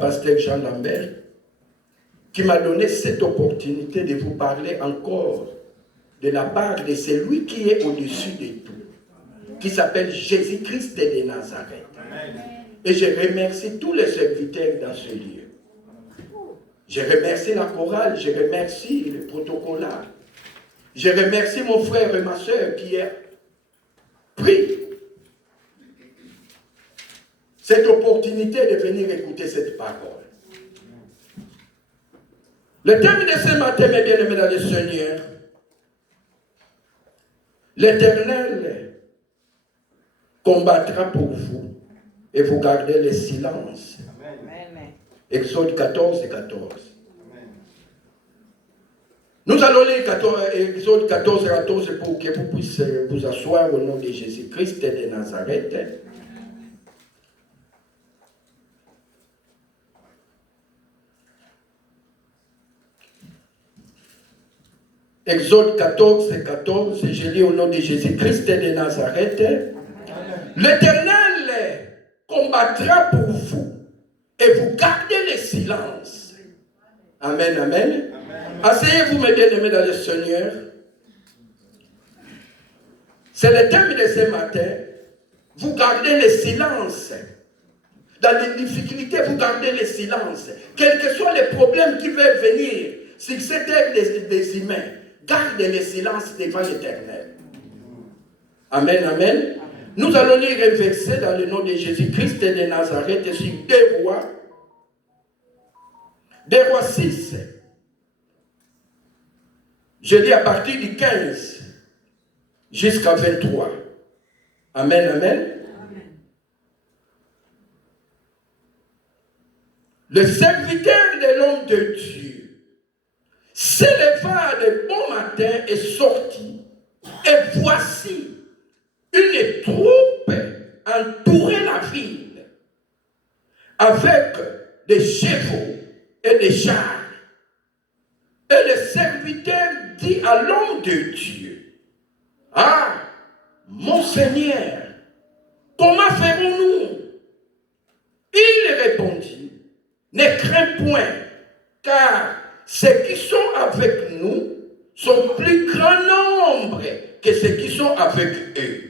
Pasteur Jean Lambert, qui m'a donné cette opportunité de vous parler encore de la part de celui qui est au-dessus de tout, qui s'appelle Jésus-Christ de Nazareth. Et je remercie tous les serviteurs dans ce lieu. Je remercie la chorale, je remercie le protocolaire. Je remercie mon frère et ma soeur qui a pris cette opportunité de venir écouter cette parole. Le thème de ce matin, mes bien-aimés dans le Seigneur, l'Éternel combattra pour vous et vous gardez le silence. Amen. Exode 14 et 14. Amen. Nous allons lire Exode 14 et 14 pour que vous puissiez vous asseoir au nom de Jésus-Christ de Nazareth. Exode 14 et 14, je lis au nom de Jésus-Christ de Nazareth. L'Éternel combattra pour vous et vous gardez le silence. Amen, amen. Asseyez-vous, mes bien-aimés dans le Seigneur. C'est le thème de ce matin. Vous gardez le silence. Dans les difficultés, vous gardez le silence. Quels que soient les problèmes qui veulent venir sur cette terre des humains, gardez le silence devant l'Éternel. Amen, amen. Nous allons lire un verset dans le nom de Jésus-Christ de Nazareth sur 2 Rois. 2 Rois 6. Je lis à partir du 15 jusqu'à 23. Amen, amen. Le serviteur de l'homme de Dieu s'éleva de bon matin et sortit. Et voici, une troupe entourait la ville avec des chevaux et des chars. Et le serviteur dit à l'homme de Dieu, « Ah, mon Seigneur, comment ferons-nous » Il répondit, « Ne crains point, car ceux qui sont avec nous sont plus grand nombre que ceux qui sont avec eux. »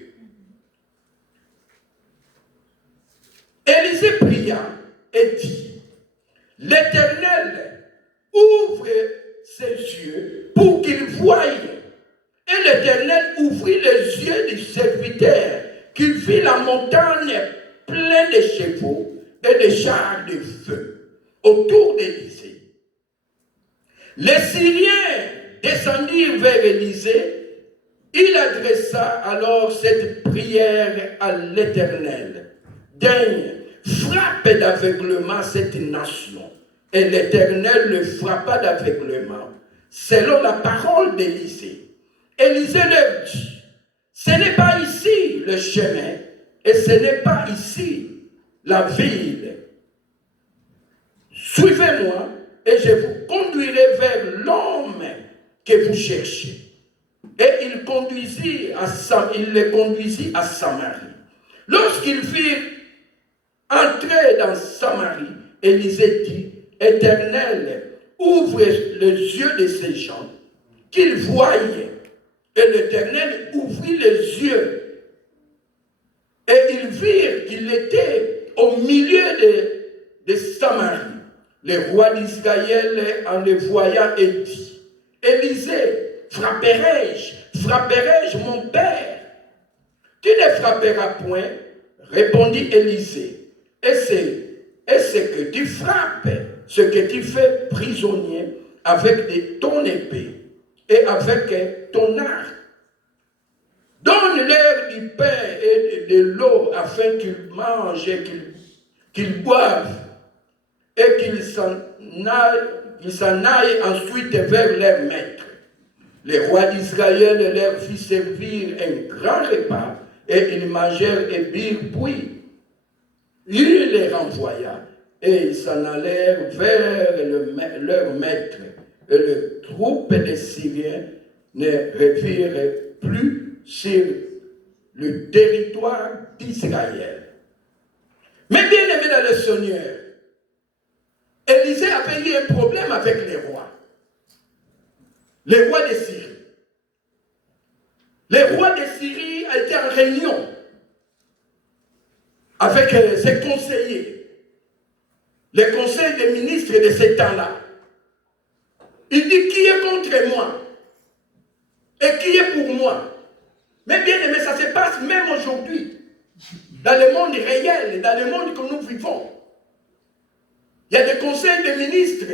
Élisée pria et dit, « L'Éternel ouvre ses yeux pour qu'il voie. » Et l'Éternel ouvrit les yeux du serviteur, qui vit la montagne pleine de chevaux et de chars de feu autour d'Élysée. Les Syriens descendirent vers Élysée. Il adressa alors cette prière à l'Éternel. « Daigne, frappe d'aveuglement cette nation. » Et l'Éternel le frappa d'aveuglement, selon la parole d'Élysée. Élysée leur dit, « Ce n'est pas ici le chemin, et ce n'est pas ici la ville. Suivez-moi, et je vous conduirai vers l'homme que vous cherchez. » Et il les conduisit à Samarie. Lorsqu'ils firent entrer dans Samarie, Élisée dit, « Éternel, ouvre les yeux de ces gens, qu'ils voient. » Et l'Éternel ouvrit les yeux. Et ils virent qu'il était au milieu de Samarie. Le roi d'Israël, en le voyant, et dit, « Élisée, frapperai-je mon père? » « Tu ne frapperas point, répondit Élisée. Et c'est que tu frappes, ce que tu fais prisonnier avec ton épée et avec ton arc. Donne-leur du pain et de l'eau afin qu'ils mangent et qu'ils boivent et qu'ils s'en aillent ensuite vers leur maître. » Le roi d'Israël leur fit servir un grand repas et ils mangèrent et birent puis. Il les renvoya et ils s'en allèrent vers leur maître. Et les troupes des Syriens ne revirent plus sur le territoire d'Israël. Mais bien aimés dans le Seigneur, qu'il y ait un problème avec les rois. Les rois de Syrie. Les rois de Syrie a été en réunion avec ses conseillers, les conseils des ministres de ce temps-là. Il dit qui est contre moi et qui est pour moi. Mais bien aimé, ça se passe même aujourd'hui, dans le monde réel, dans le monde que nous vivons. Il y a des conseils de ministres.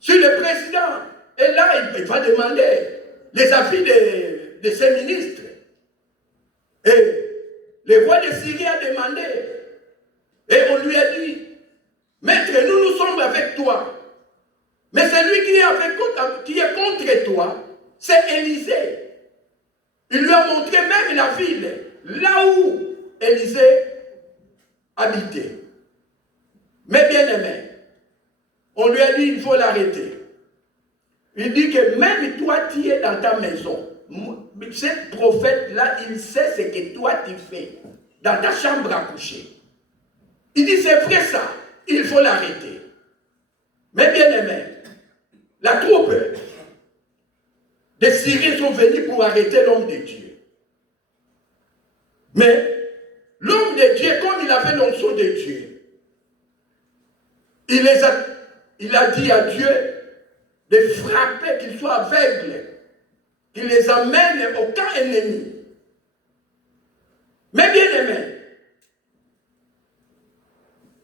Si le président est là, il va demander les avis de ses ministres. Et le roi de Syrie a demandé. Et on lui a dit, maître, nous sommes avec toi. Mais celui qui est contre toi, c'est Élisée. Il lui a montré même la ville, là où Élisée habitait. Mais bien aimé, on lui a dit, il faut l'arrêter. Il dit que même toi, tu es dans ta maison. Ce prophète-là, il sait ce que toi tu fais dans ta chambre à coucher. Il dit, c'est vrai ça, il faut l'arrêter. Mais bien aimé, la troupe des Syriens sont venus pour arrêter l'homme de Dieu. Mais l'homme de Dieu, comme il avait l'onction de Dieu, il a dit à Dieu de frapper, qu'ils soient aveugles, qu'il les amène aucun ennemi. Mais bien aimé,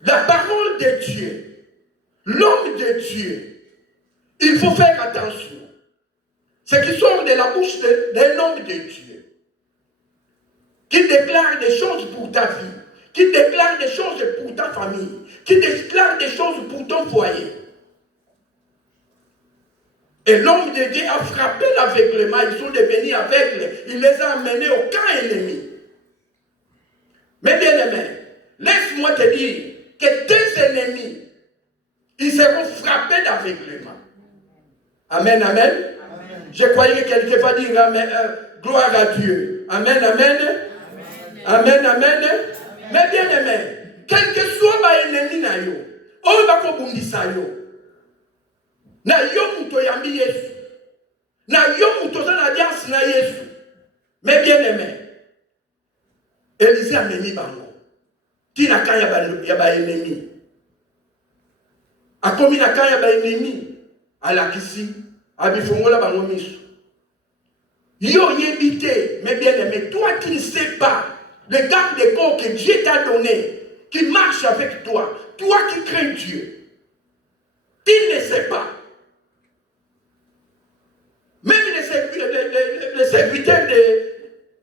la parole de Dieu, l'homme de Dieu, il faut faire attention. Ce qui sort de la bouche d'un homme de Dieu, qui déclare des choses pour ta vie, qui déclare des choses pour ta famille, qui déclare des choses pour ton foyer. Et l'homme de Dieu a frappé l'aveuglement, ils sont devenus aveugles, il les a amenés aucun ennemi. Mais bien aimé, laisse-moi te dire que tes ennemis, ils seront frappés d'aveuglement. Amen, amen. Je croyais que quelqu'un va dire amen, gloire à Dieu. Amen, amen. Amen, amen. Mais bien aimé, quel que soit ma ennemi na yo, on va kobundisa yo. Na yo muto yambi Yesu. Na yo muto za na alliance na Yesu. Mais bien aimé, Élisée a meni bango. Ti na kaya ba ennemi. Akomi na kaya ba ennemi. Alakisi. Abifongola bango miso. Yo yébité, mais bien aimé, toi qui ne sais pas le garde de corps que Dieu t'a donné, qui marche avec toi, toi qui crains Dieu, tu ne sais pas. Même les serviteurs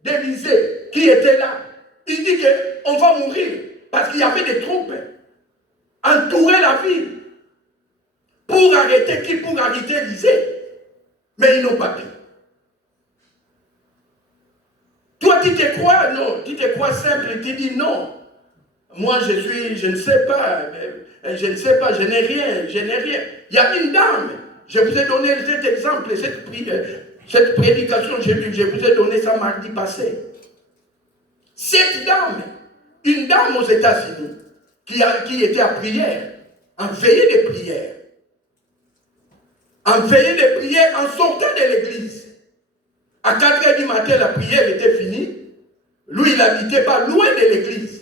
d'Élisée qui étaient là, il dit qu'on va mourir parce qu'il y avait des troupes entourer la ville pour arrêter qui? Pour arrêter Élisée. Mais ils n'ont pas pu. Toi, tu te crois, non, tu te crois simple, tu dis non. Moi, je ne sais pas, je n'ai rien. Il y a une dame, je vous ai donné cet exemple, cette prédication, je vous ai donné ça mardi passé. Cette dame, une dame aux États-Unis, qui était à prière, en veillée de prière. En veillée de prière, en sortant de l'église. À 4 heures du matin, la prière était finie. Lui, il n'habitait pas loin de l'église.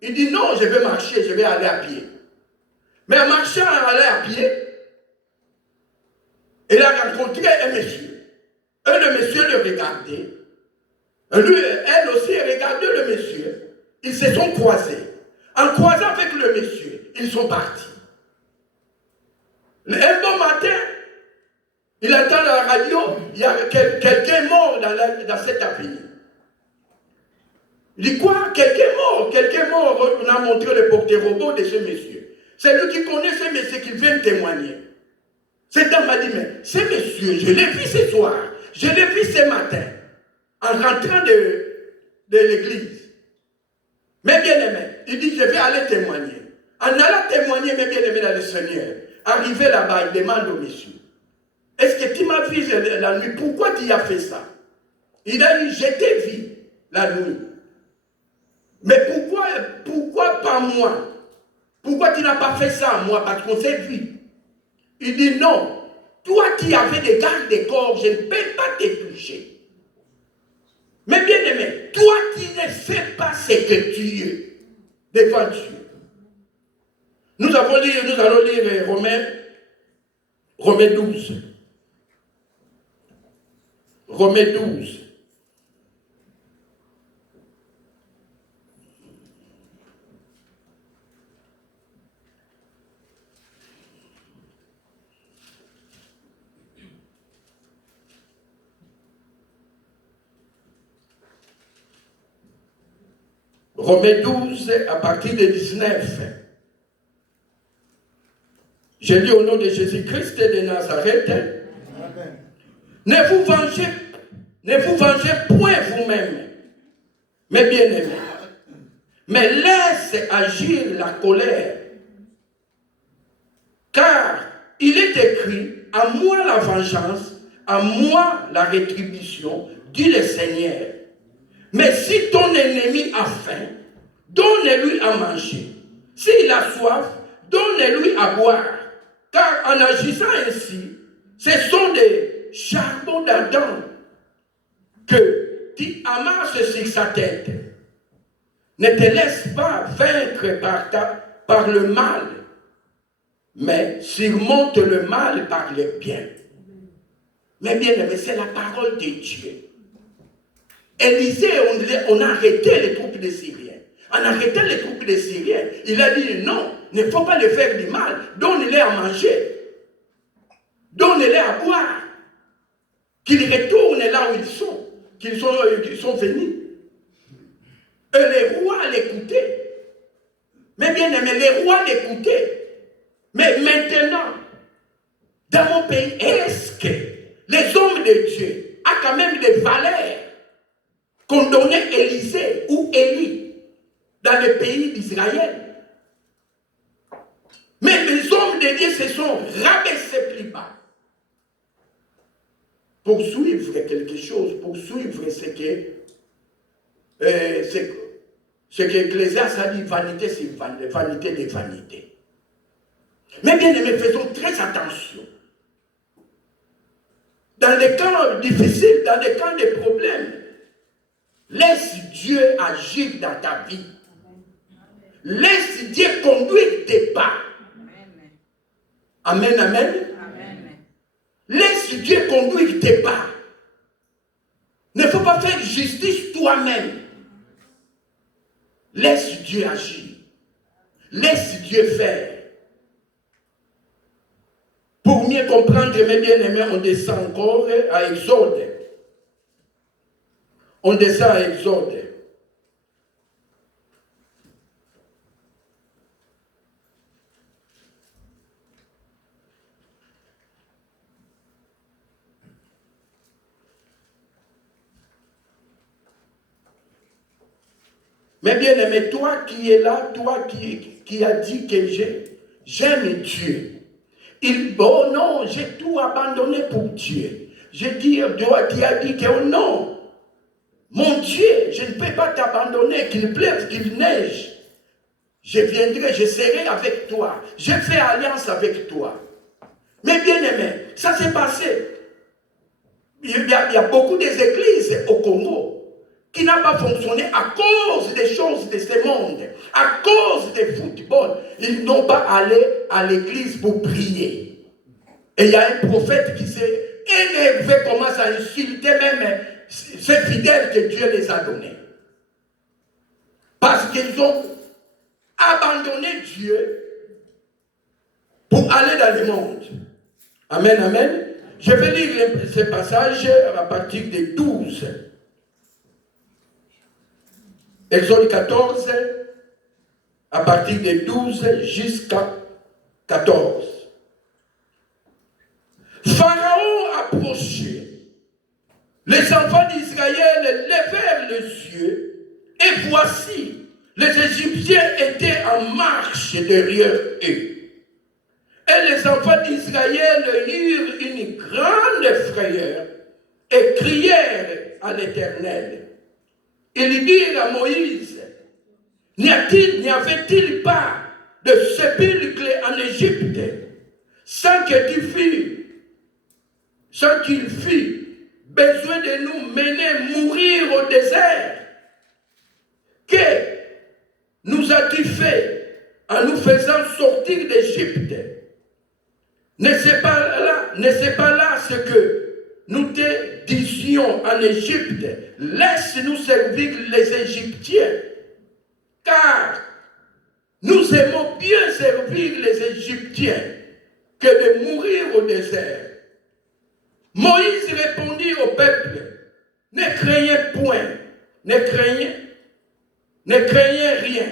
Il dit non, je vais marcher, je vais aller à pied. Mais en marchant, en allant à pied, il a rencontré un monsieur. Et le monsieur le regardait. Elle aussi regardait le monsieur. Ils se sont croisés. En croisant avec le monsieur, ils sont partis. Un bon matin, il entend à la radio, il y a quelqu'un mort dans cette avenue. Il dit quoi? Quelqu'un mort, on a montré le porte-robot de ce monsieur. C'est lui qui connaît ce monsieur qui vient témoigner. Cette dame m'a dit, mais ce monsieur, je l'ai vu ce soir, je l'ai vu ce matin, en rentrant de l'église. Mais bien aimé, il dit, je vais aller témoigner. En allant témoigner, mais bien aimé dans le Seigneur, arrivé là-bas, il demande au monsieur, est-ce que tu m'as vu la nuit? Pourquoi tu as fait ça? Il a dit, je t'ai vu la nuit. Mais pourquoi pas moi? Pourquoi tu n'as pas fait ça à moi? Parce qu'on s'est vu. Il dit non. Toi qui avais des gardes des corps, je ne peux pas te toucher. Mais bien aimé, toi qui ne sais pas ce que tu es devant Dieu. Nous allons lire Romains 12. Romains 12. Romains 12 à partir de 19. Je lis au nom de Jésus-Christ de Nazareth. Ne vous vengez point vous-même, mes bien-aimés, mais laisse agir la colère. Car il est écrit, à moi la vengeance, à moi la rétribution, dit le Seigneur. Mais si ton ennemi a faim, donne-lui à manger. S'il a soif, donne-lui à boire. Car en agissant ainsi, ce sont des charbons d'Adam que tu amasses sur sa tête. Ne te laisse pas vaincre par le mal, mais surmonte le mal par le bien. Mais bien aimé, c'est la parole de Dieu. Élisée, on a arrêté les troupes des Syriens. On a arrêté les troupes des Syriens. Il a dit non, il ne faut pas les faire du mal. Donne-les à manger. Donne-les à boire. Qu'ils retournent là où ils sont. Qu'ils sont venus. Et les rois l'écoutaient. Mais bien aimé, les rois l'écoutaient. Mais maintenant, dans mon pays, est-ce que les hommes de Dieu ont quand même des valeurs qu'on donnait Élisée ou Élie dans le pays d'Israël? Mais les hommes de Dieu se sont rabaissés plus bas pour suivre quelque chose, pour suivre ce que Ecclésiaste a dit, vanité c'est vanité des vanités. Mais bien aimés, faisons très attention. Dans les cas difficiles, dans les cas de problèmes, laisse Dieu agir dans ta vie. Laisse Dieu conduire tes pas. Amen, amen. Amen. Laisse Dieu conduire tes pas. Ne faut pas faire justice toi-même. Laisse Dieu agir. Laisse Dieu faire. Pour mieux comprendre, mes bien-aimés, on descend encore à Exode. On descend à Exode. Mais bien aimé, toi qui es là, toi qui as dit que j'aime Dieu. Oh non, j'ai tout abandonné pour Dieu. J'ai dit, toi qui as dit que oh non, mon Dieu, je ne peux pas t'abandonner, qu'il pleuve, qu'il neige. Je viendrai, je serai avec toi. Je fais alliance avec toi. Mais bien aimé, ça s'est passé. Il y a beaucoup d'églises au Congo qui n'ont pas fonctionné à cause des choses de ce monde, à cause des football. Ils n'ont pas allé à l'église pour prier. Et il y a un prophète qui s'est énervé, commence à insulter même ces fidèles que Dieu les a donnés. Parce qu'ils ont abandonné Dieu pour aller dans le monde. Amen, amen. Je vais lire ce passage à partir de 12. Exode 14, à partir de 12 jusqu'à 14. Pharaon approchait. Les enfants d'Israël levèrent les yeux, et voici, les Égyptiens étaient en marche derrière eux. Et les enfants d'Israël eurent une grande frayeur et crièrent à l'Éternel. Ils dirent à Moïse, n'y avait-il pas de sépulcre en Égypte, sans qu'il fût besoin de nous mener mourir au désert. Que nous a-t-il fait en nous faisant sortir d'Égypte? N'est-ce pas là ce que nous te disions en Égypte? Laisse-nous servir les Égyptiens, car nous aimons bien servir les Égyptiens que de mourir au désert. Moïse répondit au peuple, ne craignez point, ne craignez rien.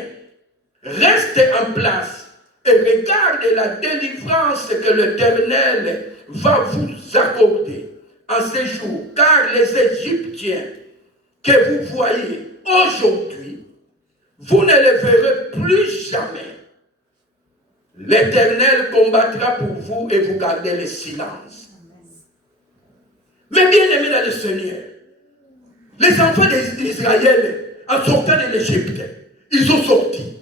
Restez en place et regardez la délivrance que l'Éternel va vous accorder en ces jours, car les Égyptiens que vous voyez aujourd'hui, vous ne les verrez plus jamais. L'Éternel combattra pour vous et vous gardez le silence. Mais bien aimés dans le Seigneur, les enfants d'Israël, en sortant de l'Égypte, ils ont sorti.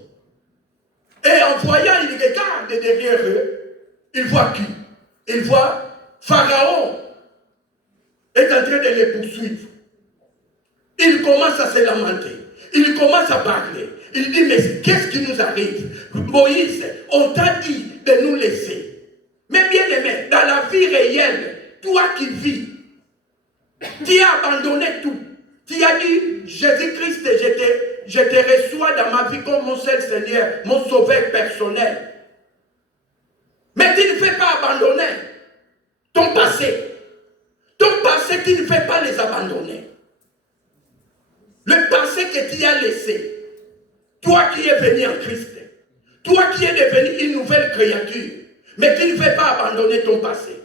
Et en voyant, ils regardent derrière eux, ils voient qui? Ils voient Pharaon est en train de les poursuivre. Il commence à se lamenter. Il commence à parler. Il dit, mais qu'est-ce qui nous arrive? Moïse, on t'a dit de nous laisser. Mais bien aimé, dans la vie réelle, toi qui vis, tu as abandonné tout. Tu as dit, Jésus-Christ, je te reçois dans ma vie comme mon seul Seigneur, mon sauveur personnel. Mais tu ne fais pas abandonner ton passé. Ton passé, tu ne fais pas les abandonner. Le passé que tu as laissé, toi qui es venu en Christ, toi qui es devenu une nouvelle créature, mais tu ne fais pas abandonner ton passé.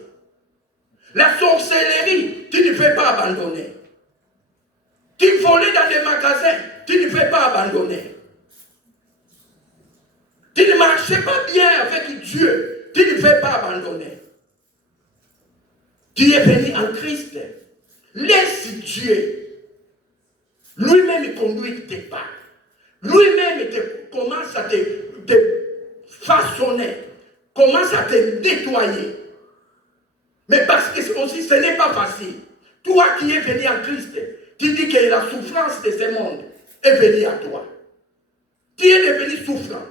La sorcellerie, tu ne fais pas abandonner. Tu volais dans des magasins, tu ne fais pas abandonner. Tu ne marchais pas bien avec Dieu, tu ne fais pas abandonner. Tu es venu en Christ. Laisse Dieu lui-même conduire tes pas. Lui-même commence à te façonner, commence à te nettoyer. Mais parce que aussi ce n'est pas facile. Toi qui es venu en Christ, tu dis que la souffrance de ce monde est venue à toi. Tu es devenu souffrant.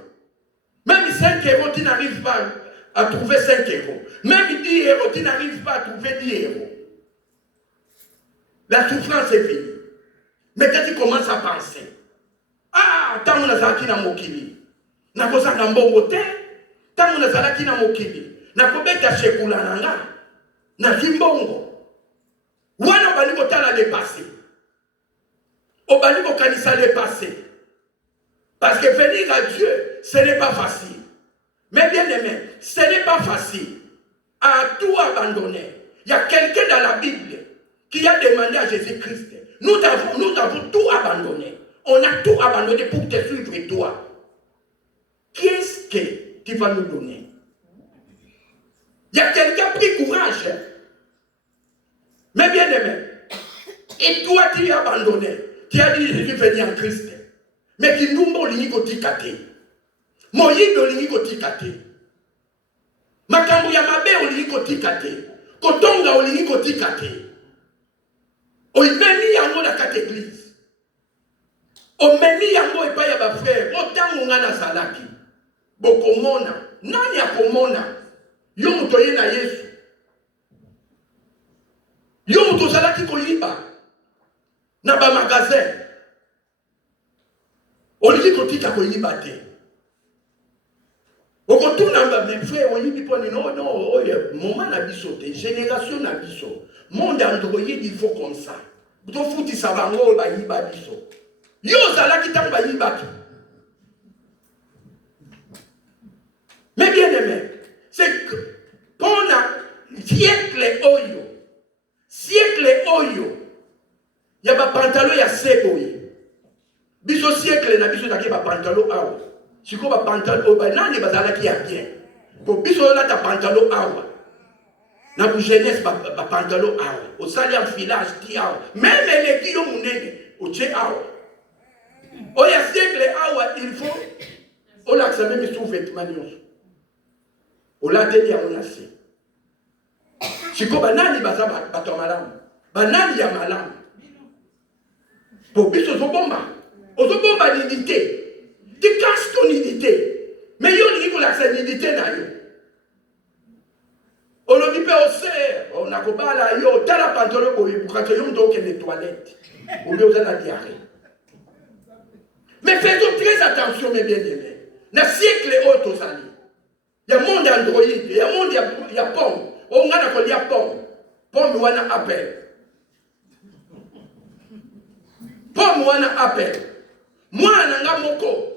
Même 5 euros, tu n'arrives pas à trouver 5 euros. Même 10 euros, tu n'arrives pas à trouver 10 euros. La souffrance est venue. Mais quand tu commences à penser, ah, tant on a zaki na mokili, na kosa na mbongo te, tant on a zaki na mokili, na kobeta shekula nanga, na zimbongo. Wana baliko tala le passé. Au baliko kanisa le passé. Parce que venir à Dieu, ce n'est pas facile. Mais bien aimé, ce n'est pas facile à tout abandonner. Il y a quelqu'un dans la Bible qui a demandé à Jésus-Christ, nous avons tout abandonné. On a tout abandonné pour te suivre toi. Qu'est-ce que tu vas nous donner? Il y a quelqu'un qui a pris courage. Mais bien aimé, et toi tu as abandonné. Tu as dit, je suis venu en Christ. Mais qui nous m'a dit que tu as dit. Moïse a dit que tu as dit. Makambu ya mabe a dit que tu as dit. Kotonga a dit que tu as dit. Omeni yango na kati église. Omeni yango epai ya ba frère. Otango nga na salaki. Bokomona. Nani akomona? Yo muto ye na Yesu. Yo muto salaki koyiba. Na ba magasin. Oliki kotika koyiba te. Okotuna mes frères oyibi poni non oye moment na biso te, génération na biso. Monde Android il faut comme ça. To futi sabango ba yiba biso. Yo zalaki tango ba yiba ki. Mais bien aimé, c'est que pendant siècle oyo, il y a ba pantalon ya seboye. Biso siècle na biso take ba pantalon awa. Siko ba pantalon ba nani bazalaki ya bien. Ko biso la ta pantalon awa. Na ku jeunesse ba pantalon awa. Au sali en filage ti awa. Même les qui ont munene au che awa. O ya siècle awa il faut On l'a même sous-vêtement. On l'a dit à mon assez. Si comme banani baza bato malam, banani ya malam. Pour biso ozobomba l'unité. Tu casses ton unité. Mais yo ni ko la unité na yo. On le dit pas au serre, on a kobala yo tala pantalon boye pour que yo ndo ke les toilettes. Ou bien vous avez la diarrhée. Mais faisons très attention mes bien-aimés. Na siècle haut aux alliés. Il y a monde Android, il y a monde il y a pomme. On a qu'on y a pomme. Pomme wana appel. Pomme wana appel. Moi nanga moko.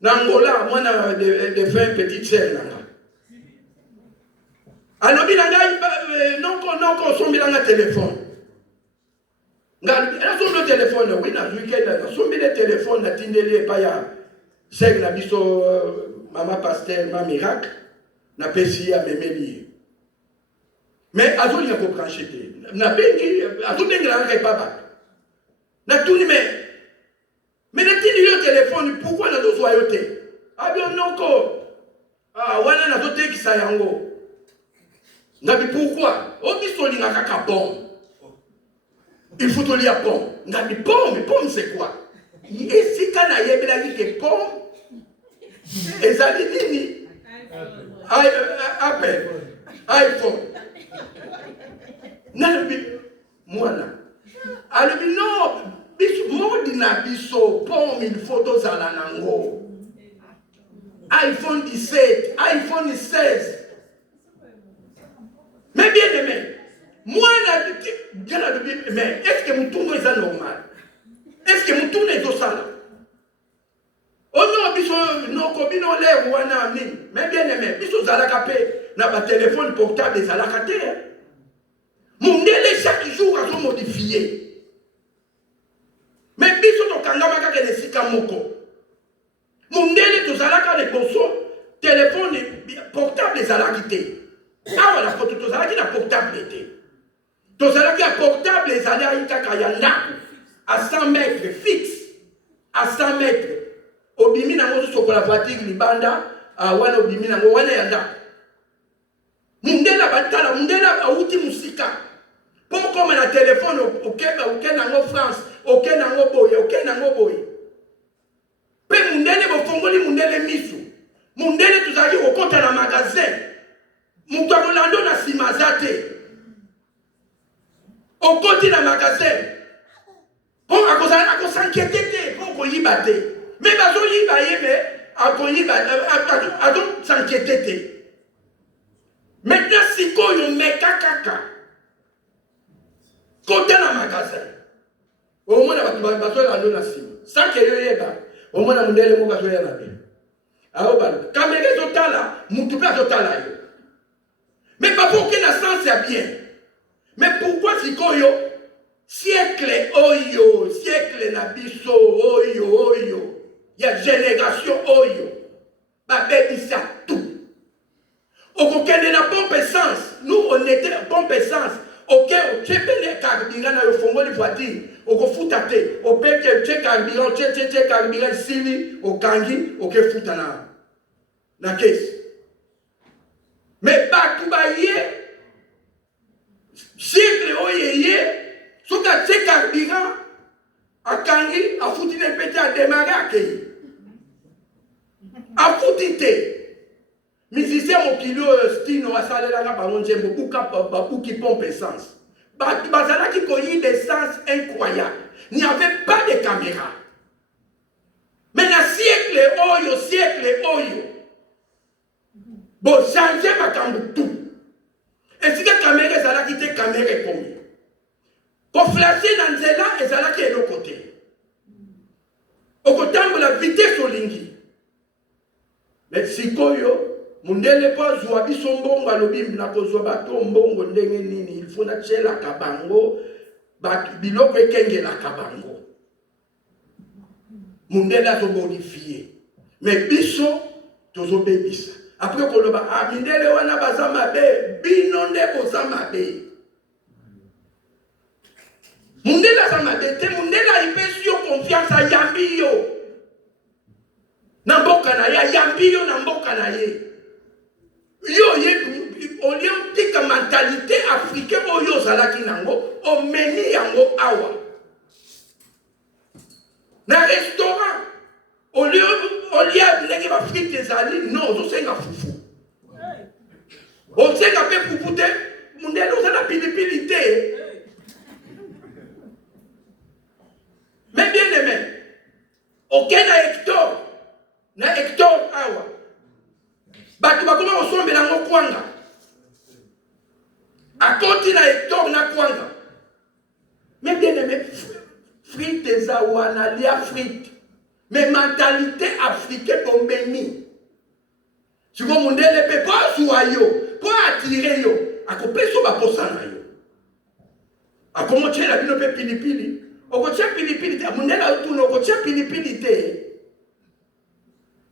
Nangola moi na de 20 petites sœurs nanga. Alobi nanga non sombi nanga téléphone. Nga sombi le téléphone oui na weekend sombi le téléphone na tindeli pa ya sœur na biso maman pasteur ma miracle na pesi ya memeli. Mais azoli na ko brancher te. Na bengi azoli ngira ngai papa. Na tuni mais na tini le téléphone pourquoi na dozo ayote? Ah bien noko. Ah wana na dote ki sayango. Ngabi pourquoi? Obiso linga kaka bon. Il faut te lire bon. Ngabi bon, mais bon c'est quoi? Et si kana yebela ki bon ezali nini? Apple. iPhone. Nalobi mwana. Alobi non, biso modi na biso pom il faut tozala nango. iPhone 17, iPhone 16. Mais bien aimé, moi mais est-ce que mon tourne est normal? Est-ce que mon tourne est au salon? Oh non, biso non kobino le wana ni. Mais bien aimé, biso zalaka pe na ba téléphone portable zalaka te. Mondele chaque jour a modifié. Mais biso to kangama ka ke sika moko. Mondele to zalaka le boso téléphone portable zalaki te. Ah voilà, pour tout ça, qui a portable été. Tout ça, qui a portable, les années à 100 mètres fixe. À 100 mètres. Au bimina, on se la voiture, libanda, à wana au bimina, on wana yanda. Mundela batala, mundela a outi musika. Pour comme un téléphone au Québec, au Kenya, en France, au Kenya, en Boy, au Kenya, en Boy. Pe mundele, au Congolais, mundele misu. Mundele, tout ça, au compte à la magasin. Moutarolando na simazate. Au côté d'un magasin. Bon, à s'inquiéter, pour qu'on y batte. Mais bazo y baye, mais à qu'on y batte, à donc s'inquiéter. Maintenant, si qu'on y met kaka, côté d'un magasin. Au moins, bazo l'ando na sim. Sans que y ait pas. Au moins, on a mon bazo y en a bien. Alors, caméra totale, moutoupé totale. Mais pas pour qu'il sens c'est bien. Mais pourquoi si koyo siècle oyo, siècle nabiso oyo. Il y a génération oyo. Bah baby ça tout. Au coquin de la pompe essence. Nous on était pompe essence. Ok, au chepele carburant na le fongo de voiture. Au foutaté. Au peke che carburant, che carburant sili au kangi, au ke futana. Na caisse. Mais pas tout bailler, siècle oyeye, sous qu'à ce carburant, à Kangi, à foutu les pétés à démarrer à Kei. À foutu té. Musicien au kilo stino à saler là par mon j'aime beaucoup qui pompe essence. Bazala qui connaît d'essence incroyable. Il n'y avait pas de caméra. Mais dans siècle oyo. Bon, changer ma caméra tout. Et si la caméra est là, qui te caméra est combien? Pour flasher dans Zela, et là qui est de l'autre côté. Au côté de la vitesse au lingi. Mais si koyo, mundele pas joua biso mbongo alobi na kozwa bato mbongo ndenge nini, il faut na tchela kabango, biloko ekenge la kabango. Mundele a modifié. Mais biso, tozo bebisa. Après qu'on va ah mindele wana baza mabe bino nde boza mabe mundela za mabe te mundela ipesi yo confiance a yambi yo na mboka na ye yambi yo na mboka na ye yo olie tika mentalité africaine oyo ozalaki nango omeni yango awa na restaurant olie ndenge bafrite ezali non ozosenga fufu osenga mpe fufu te mundele oza na pilipili te mais bien aimé oke na Hector awa bato bakoma kosombela yango kwanga akoti na Hector na kwanga mais bien aimé frite eza wana lia frite mais mentalité africaine bombeni siko mundele mpe po azwa yo po atire yo akopesa baposa na yo akomotiela bino mpe pilipili okotia pilipili te mundele otuna okotia pilipili te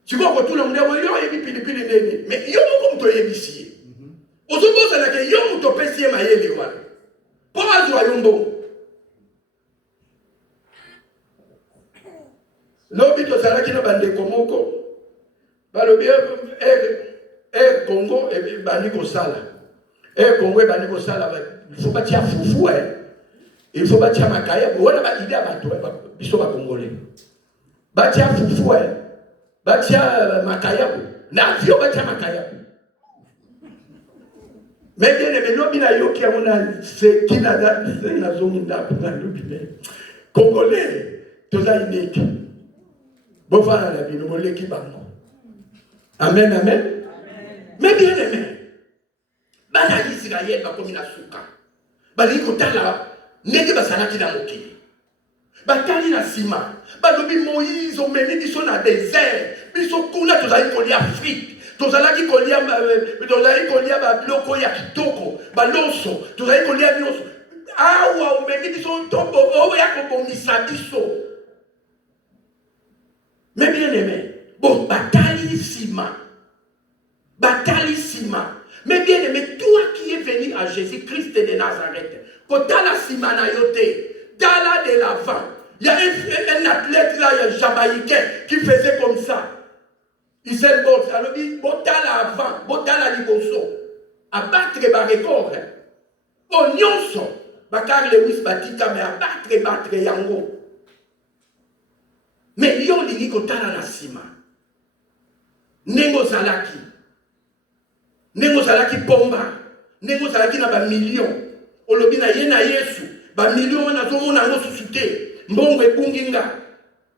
siko okotuna mundele yo oyebi pilipili nini mais yo moko moto oyebisi ye ozobozanake yo moto opesi ye mayele wana po azwa yo mbongo lobi tozalaki na bandeko moko balobi Congo ebandi kosala Congo ebandi kosala il faut batia fufu il faut batia makaya wana ba idée bato biso ba congolais batia fufu batia makaya na vio batia makaya mais bien aimé lobi na yoki amona c'est qui na zongi ndapo na lobi congolais toza unique bovana la bino moleki bango amen amen mais bien aimé bana Israël bakomi na suka bali kotala ndenge basalaki na mokili batali na nsima balobi Moïse omeni biso na désert biso kuna tozali kolia frite tozalaki kolia babiloko ya kitoko baloso tozali kolia nyonso awa omeni biso ntombo oyo ya kobomisa biso mais bien aimé bon batali nsima mais bien aimé toi qui es venu à Jésus-Christ de Nazareth kotala nsima na yo te tala de l'avant. Il y a un athlète là, un Jamaïcain, qui faisait comme ça. Il s'est bon, ça veut dire, botala avant, botala liboso. Abattre les records. Oh, nyonso. Bakar Lewis Batika, mais abattre yango. Mais yon ligi kotala na sima. Nengo zalaki. Nengo zalaki pomba. Nengo zalaki na ba million. Olobi na ye na Yesu. Ba million na zomo na ngo susute. Mbongo ebunginga.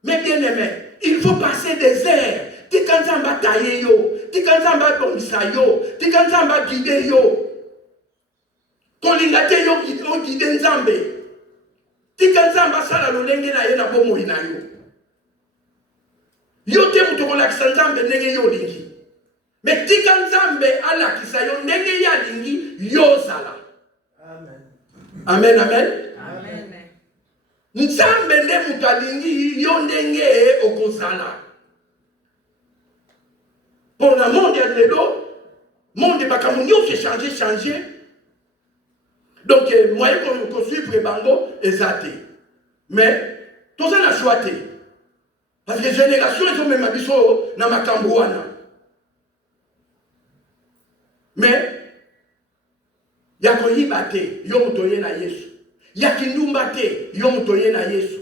Mais bien aimé, il faut passer des airs. Tikanzamba taye yo, tikanzamba bomisa yo, tikanzamba guide yo. Kolingate yo guide nzambe. Tikanzamba sala lolenge na ye na bomo ina yo. Yo te muto kolakisa nzambe ndenge yo lingi. Mais tikanzambe ala kisa yo ndenge ya lingi yo sala. Amen. Amen amen. Nzambe nde mutalingi yo ndenge okozala. Pour le monde ya lelo, monde bakamu nyonso changer. Donc moyen ko suivre bango ezate. Mais tout ça na choité. Parce que les générations ils ont même biso na makambo wana. Mais ya koyiba te yo mutoye na Yesu. Ya kindumba te yo mutoye na Yesu.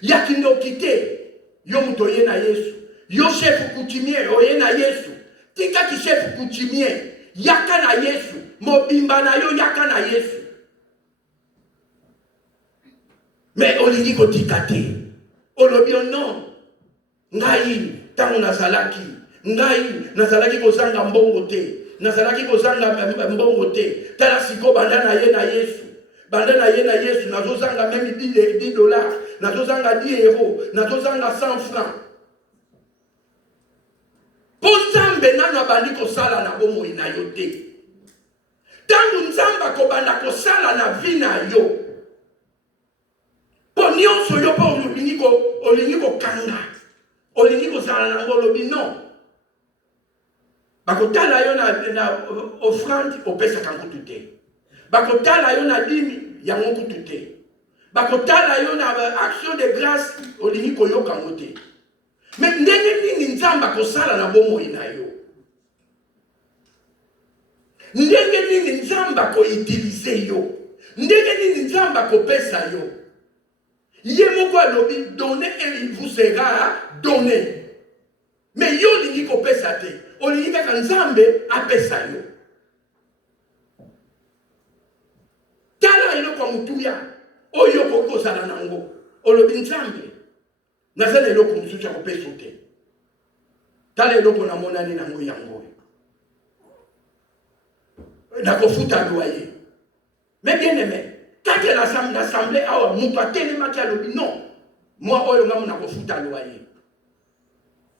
Ya kindoki te yo mutoye na Yesu. Yo chef coutumier oye na Yesu. Tika ki chef coutumier yaka na Yesu. Mobimba na yo yaka na Yesu. Mais olingi ko tika te. Olobio non. Ngai tango nazalaki. Ngai nazalaki kozanga mbongo te. Nazalaki kozanga mbongo te. Tala siko banda na ye na Yesu. Banda na ye na Yesu. Nazozanga même $10. Nazozanga €10. Nazozanga $100. Nzambe nana bandi kosala na bomo ina yo te. Tangu nzamba ko banda kosala na vi na yo. Po nyonso yo po olingi ko kanga. Olingi ko sala na ngolobi non. Bakotala yo na offrande opesa kango tute. Bakotala yo na dimi yango kutute. Bakotala yo na action de grâce olingi ko yo kango te. Mais ndenge nini nzamba kosala na bomoi na yo? Ndenge nini nzamba ko utiliser yo? Ndenge nini nzamba ko pesa yo? Ye moko alobi donner et il vous sera donné. Mais yo lingi ko pesa te. Olingi kaka nzambe apesa yo. Tala ilo kwa mutuya. Oyo ko sala nango. Olobi nzambe. Nazale eloko mosusu ya kopesa te. Tala eloko na monani nango yango. Nakofuta loyer. Mais bien aimé, quand il a l'assemblée, awa mutu atelema ki alobi non. Moi oyo ngamu nakofuta loyer.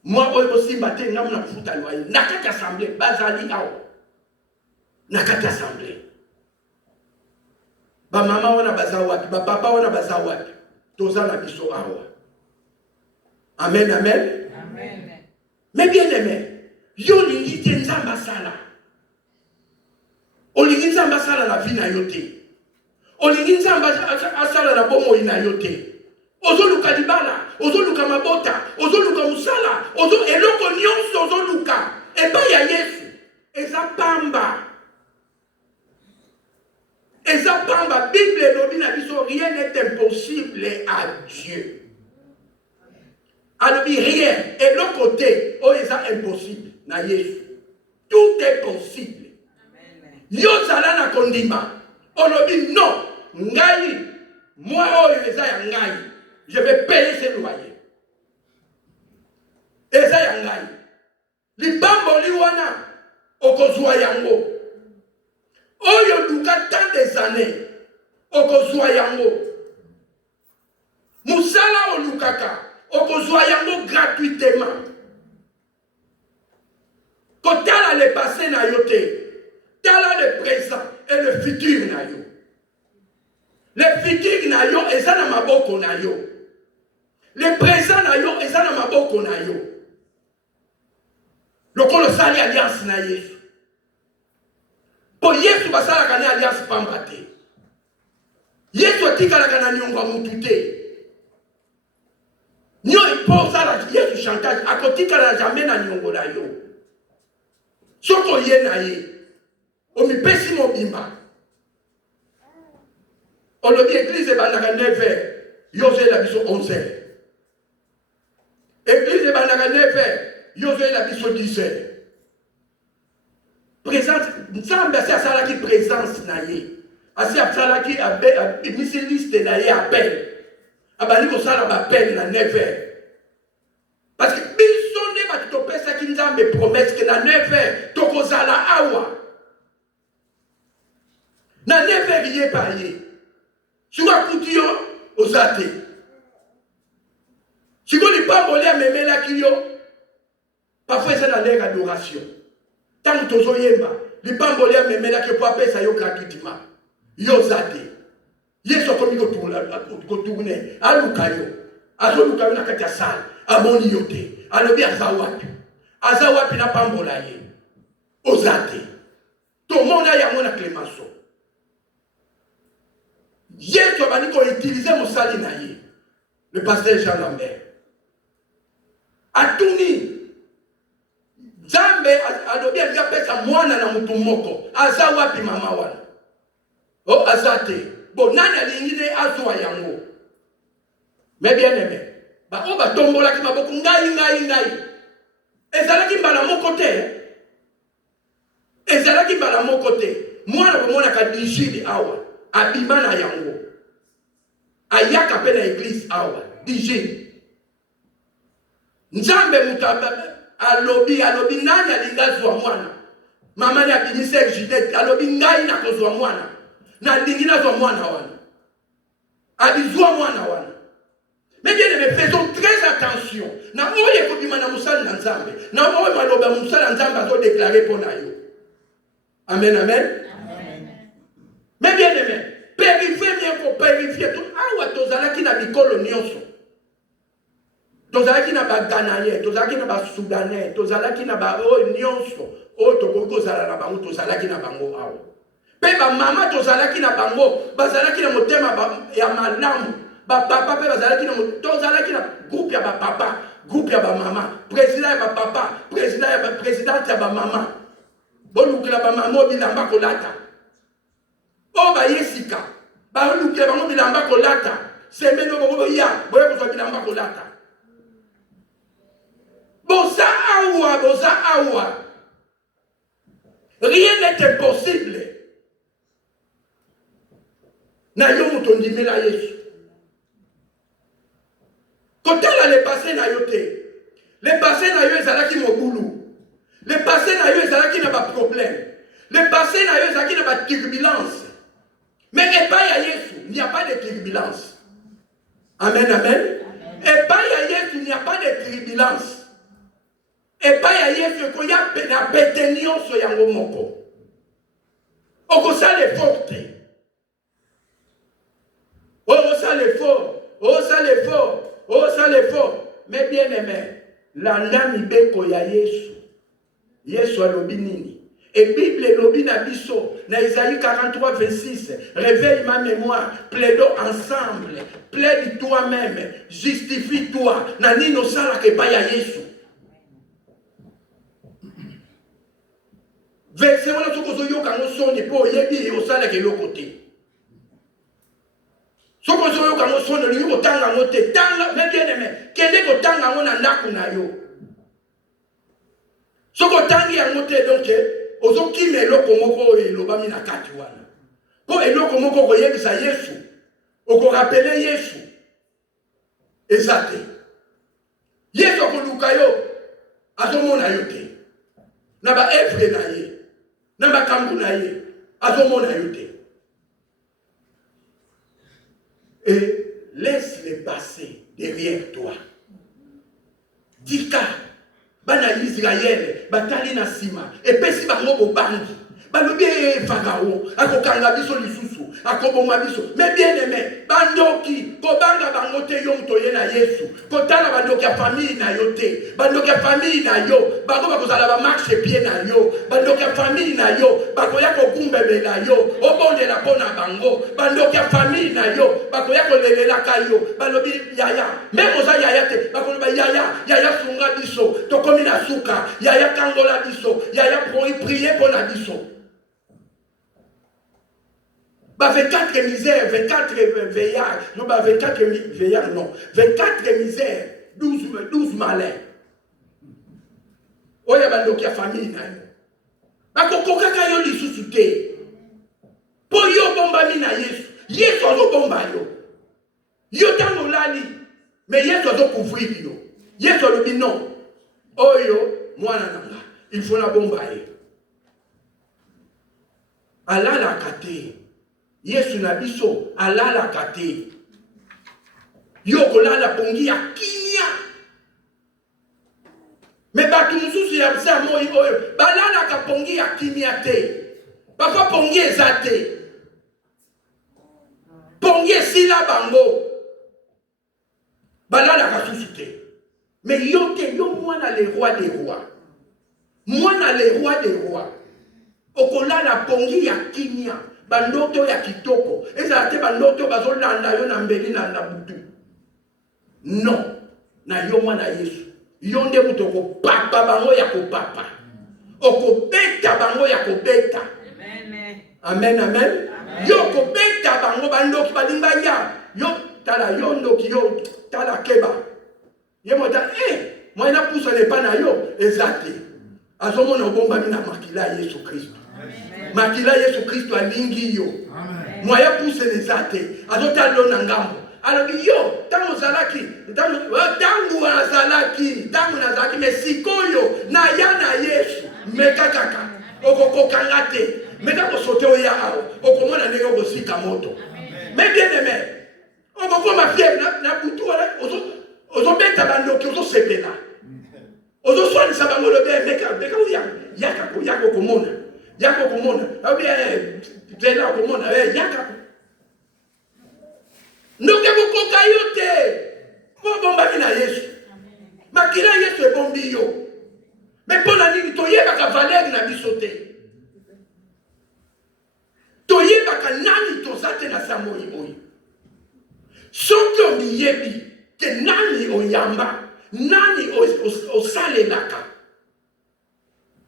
Moi oyo kosimba te ngamu nakofuta loyer. Nakati assemblée bazali awa. Nakati assemblée. Ba mama wana baza wapi, ba papa wana baza wapi. Toza na biso awa. Amen, amen. Amen. Mais bien aimé, yo lingi te nzamba sala. Olingi nzamba sala na vie na yo te. Olingi nzamba asala na bomoi na yo te. Ozoluka libala, ozoluka mabota, ozoluka musala, eloko nyonso ozoluka. Eba ya Yesu, eza pamba. Eza pamba, Bible elobi na biso, rien n'est impossible à Dieu. Alors, rien. Et l'autre côté, oh, c'est impossible. Na Yesu. Tout est possible. Yo zala na kondima. Olobi non. Ngai. Moi, oh, eza ya ngai. Je vais payer ce loyer. Eza ya ngai. Libambo liwana. Okozwa yango. Oyo luka tant des années. Okozwa yango. Musala olukaka. Okozwa yango gratuitement. Kotala le passé na yo te. Tala le présent et le futur na yo. Le futur na yo eza na maboko na yo. Le présent na yo eza na maboko na yo. Lokolo sali alliance na Yesu. Po Yesu basalaka na alliance pamba te. Yesu atikalaka na nyongo mutu te. Nyo iposa la Yesu chantage akotika la jamais na nyongo na yo. Soko ye na ye. Omipesi mobimba. Olobi église bandaka 9h. Yoze la biso 11h. Église bandaka 9h. Yoze la biso 10h. Présence, nzambe asi asalaki présence na ye. Asi asalaki misi liste na ye appel. Abali kosala bapel na 9h. Parce que biso nde bati topesaki nzambe promesse que na 9h tokozala awa. Na 9h ye pa ye. Suka kuti yo ozate. Siko lipamboli amemelaki yo. Parfois c'est dans l'air d'adoration. Tant que tozo yemba, lipamboli amemelaki po apesa yo gratuitement. Yo zate. Yesu akomi kotourne, aluka yo. Azoluka yo na kati ya sala, amoni yo te. Alobi aza wapi. Aza wapi na pambola ye. Ozate. Tomona yango na Clémenceau. Yesu abani ko utiliser mosali na ye. Le pasteur Jean Lambert. Atuni. Zambe alobi aza pesa mwana na mutu moko. Aza wapi mama wana. Oh azate. Bon, nani alingine azwa yango. Mais bien aimé. Ba o ba tombola ki maboko ngai. Ezalaki mbala moko te. Ezalaki mbala moko te. Mwana bomona ka digili awa. Abima na yango. Ayaka pe na église awa. Digili. Nzambe mutaba alobi nani alinga zwa mwana. Mama ni abinise Juliette alobi ngai na kozwa mwana. Na dingina zwa mwana wana. Abizwa mwana wana. Mais bien aimé, faisons très attention. Na oye kobima na musala na nzambe. Na oye maloba musala nzambe azo déclarer pona yo. Amen, amen. Mais bien aimé, périfier bien pour périfier tout. Awa tozalaki na bikolo nyonso. Tozalaki na ba Ghanaiens, tozalaki na ba Soudanais, tozalaki na ba nyonso. O tokoko zala na bango tozalaki na bango awa. Pe ba mama tozalaki na bango, bazalaki na motema ya malamu. Ba papa pe bazalaki na tozalaki na groupe ya ba papa, groupe ya ba maman, président ya ba papa, présidente ya ba maman. Bolukela ba maman bilamba kolata. O ba yesika, ba lukela bango bilamba kolata. Semeno bongo ya, boye ko bilamba kolata. Boza awa. Rien n'est impossible. Na yo mutondimela Yesu. Kotala le passé na yo te. Le passé na yo ezalaki mobulu. Le passé na yo ezalaki na ba problème. Le passé na yo ezalaki na ba turbulence. Mais epai ya Yesu, il n'y a pas de turbulence. Amen, amen. Epai ya Yesu, il n'y a pas de turbulence. Epai ya Yesu, ko ya na betenio so yango moko. Oko sa le forte. Oh, ça l'effort. Mais bien aimé, l'anda mibeko ya Yesu. Yesu alobi nini? Et Bible lobi na biso, na Isaïe 43, 26. Réveille ma mémoire, plaidons ensemble. Plaide toi-même, justifie-toi. Na nino sala ke pa ya Yesu. Verset wana soko yo kango soni po yebi yo sala ke lokote. Soko zo yo kango sonde li yo tanga ngote tanga mais bien aimé kende ko tanga ngona ndaku na yo soko tangi ya ngote donc ozo kime eloko moko elobami na kati wana po eloko moko ko yebisa Yesu oko rappeler Yesu ezate Yesu ko luka yo azomona yo te na ba evre na ye na ba kambu na ye azomona yo te. Et laisse le passé derrière toi. Dika, bana Israël, batali na sima, et pesi bango bobangi. Balobi Pharaon, akokanga biso lisusu, akoboma biso. Mais bien aimé, bandoki, kobanga bango te yo mtoye na Yesu. Kotala bandoki ya famille na yo te. Bandoki ya famille na yo, bango bakozala ba marche pied na yo. Bandoki ya famille na yo, bakoya ko gumbebe na yo. Obondela pona bango. Bandoki ya famille na yo, bakoya ko lelela ka yo. Balobi yaya, même oza yaya te, bakoloba yaya sunga biso. Tokomi na suka, yaya kangola biso, yaya prier pona biso. 24 misères, 24 veillards, non, 24 veillards, non, 24 misères, 12 malins. Oya bandoki ya famille na yo. Bakokoka ka yo lisusu te. Po yo bomba mi na Yesu. Yesu azo bomba yo. Yo tango lali, mais Yesu azo couvrir yo. Yesu alobi non. Oyo mwana nanga, il faut la bomba ye. Alala kate. Yesu na biso alala kate. Yo kolala pongi ya kimia. Me batu mususu ya bisa moi oyo balala ka pongi ya kimia te. Parfois pongi ezate. Pongi sila bango. Balala ka susu te. Mais yo te yo mwana le roi des rois. Mwana le roi des rois. Okolala pongi ya kimia. Bandoto ya kitoko. Eza te bandoto bazolanda yo na mbeli na butu. Non. Na yo mwana Yesu. Yo nde mutoko papa bango ya ko papa. Oko beta bango ya ko beta. Amen, amen. Yo ko beta bango bandoki balimba ya. Yo tala yo ndoki yo tala keba. Ye mota mwana pusa le pana yo ezate. Azomona obomba mina makila Yesu Kristo. Makila Yesu Kristo alingi yo. Mwaya pousse les athées. Azota lo nangambo. Alors yo, tango zalaki, tango nazalaki, mais sikoyo na ya na Yesu, mekakaka. Oko kokangate, meka ko sote oya ao. Oko mona ndenge ko sika moto. Mais bien aimé. Oko ko ma fièvre na butu wala ozo beta bandoki ozo sepela. Ozo swani sabango le be meka uya yaka ko mona. Yako kumona, vela kumona, yaka. Ndoke kukoka yote. Po bomba na Yesu. Makila Yesu e bombi yo. Mais pona nini toyeba ka valeur na bisote. Toyeba ka nani tozate na samoi oyi. Soki omiyebi ke nani oyamba, nani osalelaka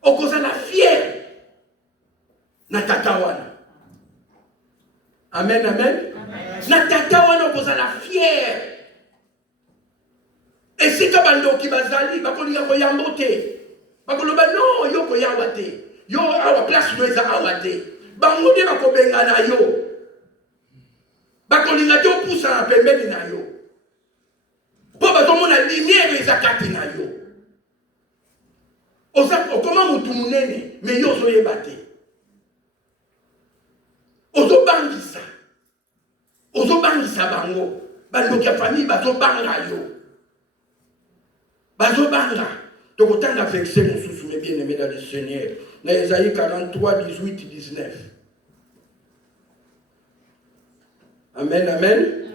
okozala fier na tata wana. Amen, amen. Na tata wana okozala fier. Esika bandoki bazali bakolinga koyamba te. Bakoloba non yo koyawa te. Yo awa place no eza awa te. Bango de bakobenga na yo. Bakolinga te opusa na pembeni na yo. Po bazomona lumière eza kati na yo. Okoma mutu munene me yo ozoyeba te. Ozobangisa bango. Bandoki ya famille bazobanga yo. Bazobanga. Tokotanga verset mosusu mes bien-aimés dans le Seigneur. Dans Ésaïe 43, 18, 19. Amen, amen.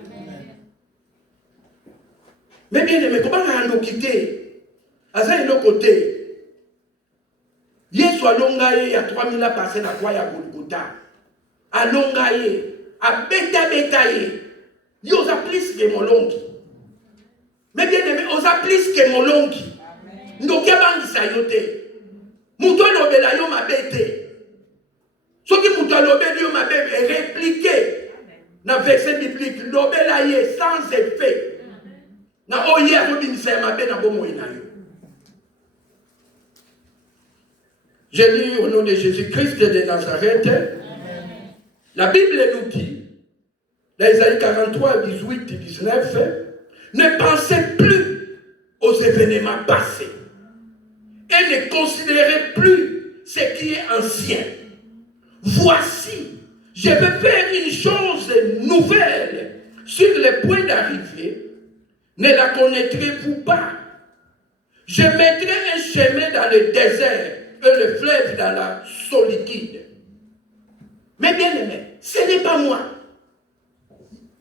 Mais bien-aimés, comment on a quitté? À ça, il a côté. Yesu alongaye ya 3000 ans passé na croix ya Golgotha. Alongaye, a beta ye. Yo osa plus que molongi. Mais bien-aimés, osa plus que molongi. Ndoke bangisa yo te. Mutu alobela yo mabete. Soki mutu alobela yo mabete répliquer na verset biblique lobela ye sans effet. Na oye akobimisa ya mabe na bomo ina yo. Je lis au nom de Jésus-Christ de Nazareth. La Bible nous dit, dans Ésaïe 43, 18, 19, ne pensez plus aux événements passés et ne considérez plus ce qui est ancien. Voici, je vais faire une chose nouvelle sur le point d'arriver. Ne la connaîtrez-vous pas? Je mettrai un chemin dans le désert et le fleuve dans la solitude. Mais bien aimé, ce n'est pas moi.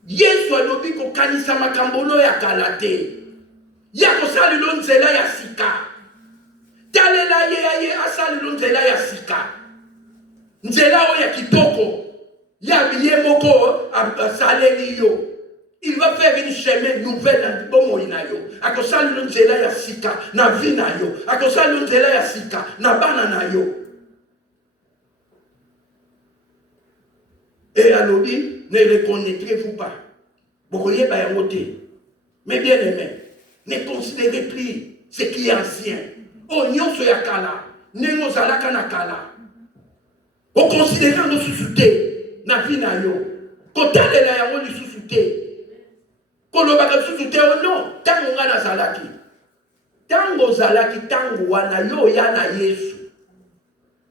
Yesu alobi ko kanisa makambolo ya kalate. Ya ko sali lonzela ya sika. Talela ye asali lonzela ya sika. Nzela o ya kitoko. Ya biye moko asaleli yo. Il va faire une chemin nouvelle dans bomo inayo. Akosali lonzela ya sika na vina yo. Akosali lonzela ya sika na bana na yo. Et alobi, ne reconnaîtrez-vous pas? Bokoye bayangote. Mais bien aimé, ne considérez plus ce qui est ancien. Oh, nyonso ya kala, nengo zalaka na kala. O considérant no susute na vina yo. Kotalela yango li susute. Kolobaka susute o non, tango nga na zalaki. Tango zalaki tango wana yo ya na Yesu.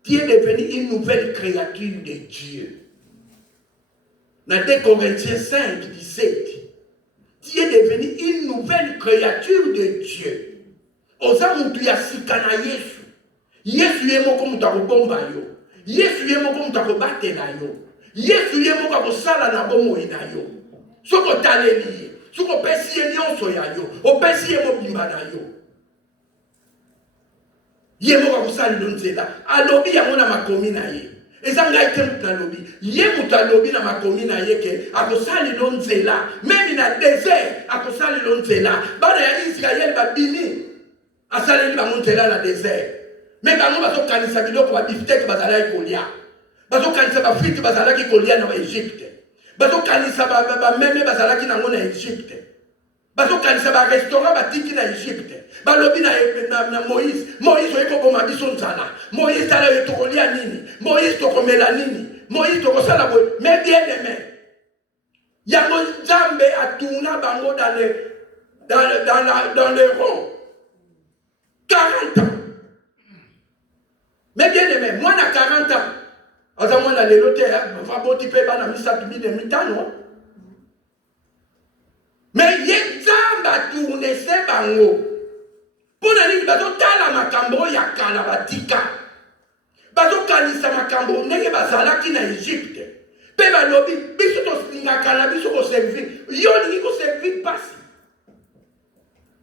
Tu es devenu une nouvelle créature de Dieu. Dans 2 Corinthiens 5, 17, tu es devenu une nouvelle créature de Dieu. Oza mutu ya sika na Yesu. Yesu ye moko mutu akobomba yo. Yesu ye moko mutu akobatela yo. Yesu ye moko akosala na bomoi na yo. Soko taleli ye. Soko pesi ye nyonso ya yo. Opesi ye mobimba na yo. Ye moko akosala lonzela. Alobi yango na makomi na ye. Ezanga ite mutu na lobi. Ye mutu alobi na makomi na ye ke akosali lonzela. Même na désert akosali lonzela. Bana ya Israël babini. Asaleli bango nzela na désert. Mais bango bazokanisa biloko ba biftek bazalaki kolia. Bazokanisa ba frite bazalaki kolia na Égypte. Bazokanisa ba meme bazalaki nango na Égypte. Bazokanisa ba restaurant batiki na Égypte. Balobi na Moïse. Moïse oyeko boma biso nzala. Moïse tala yo tokolia nini? Moïse tokomela nini? Moïse tokosala boye. Mais bien aimé. Yango Nzambe atuna bango dans le rond. 40 ans. Mais bien aimé, moi na 40 ans. Aza moi na lelo te, va boti pe bana misatu bi de mitano. Mais ye Nzamba tourne se bango. Pona nini bazo tala makambo ya kala batika. Bazo kanisa makambo ndenge bazalaki na Égypte. Pe balobi biso to singa kala biso ko servir. Yo lingi ko servir pasi.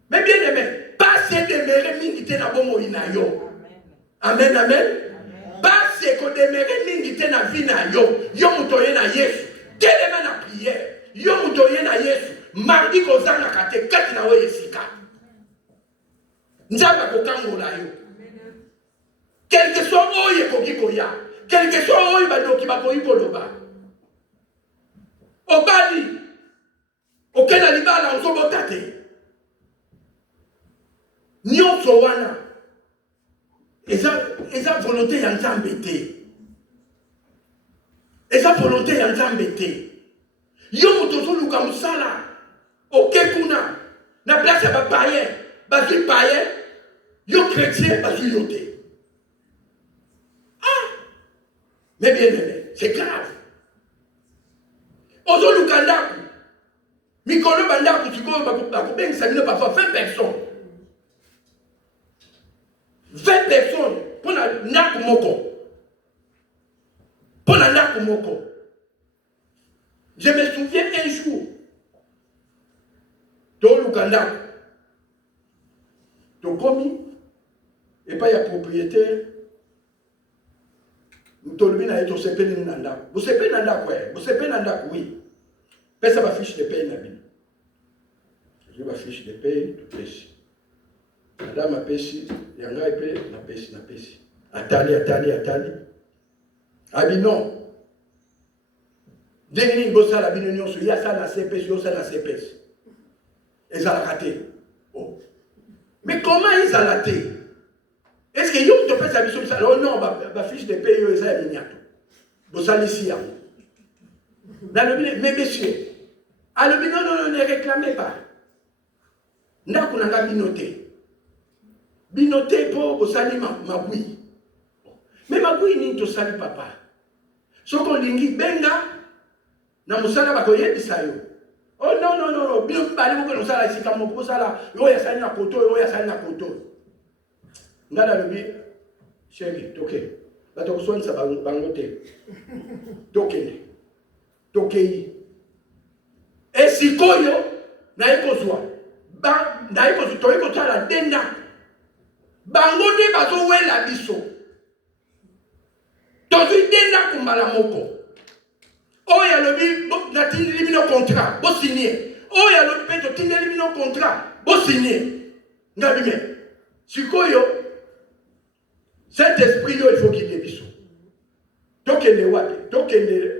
Mais bien aimé, pasi demere mingi te na bomo ina yo. Amen, amen. Pasi ko demere mingi te na vi na yo. Yo mutoye na Yesu. Telema na prière. Yo mutoye na Yesu. Mardi ko zanga kate kati na we yesika. Nzamba kokangola yo. Quel que soit oye kokikoya, quel que soit oye badoki bakoyi koloba. Obali, okena libala ozobota te. Nyonso wana, eza volonté ya Nzambe te. Eza volonté ya Nzambe te. Yo moto ozoluka musala, okekuna, na place ya bapayen, bazwi payen, yo chrétien bazwi yo te. Mais bien aimé, c'est grave. Ozoluka ndaku, mikolo bandaku sikoyo bakobengisa bino parfois 20 personnes. 20 personnes pour la ndaku moko. Pour la ndaku moko. Je me souviens un jour, toluka ndaku, tokomi, et pas y a propriétaire. Tolubina eto sepeli nanda. Vous sepeli nanda quoi? Vous sepeli nanda oui. Pesa ma fiche de paye na bin. Je ma fiche de paye to pesi. Madame a pesi, yanga epe na pesi. Atali. Abi non. Dengini bossa la bin nyonso ya ça na CPS, yo ça na CPS. Ils ont raté. Oh. Mais comment ils ont raté? Est-ce que vous te faites sa mission? Oh non, ma fiche de paye, vous avez mis. Vous allez ici. Mais monsieur, alors non, ne réclamez pas. Nous avons binoté. Binoté pour vous saluer ma bouille. Mais ma bouille n'est pas saluer papa. Ce qu'on dit, benga, na musala bakoye bisayo. Oh non, bino bali ko musala ici comme pour ça yo ya sali na koto. Ngala lobi chéri toke bato kusonsa bangote tokei esikoyo na ikozwa na ikozwa toiko tala denda bangote bazo wela biso tozi denda kumbala moko oya lobi na tindi bino contrat bo signer oya lobi peto tindi bino contrat bo signer ngabime sikoyo. Cet esprit, il faut qu'il dévisse. Tokende wapi, tokende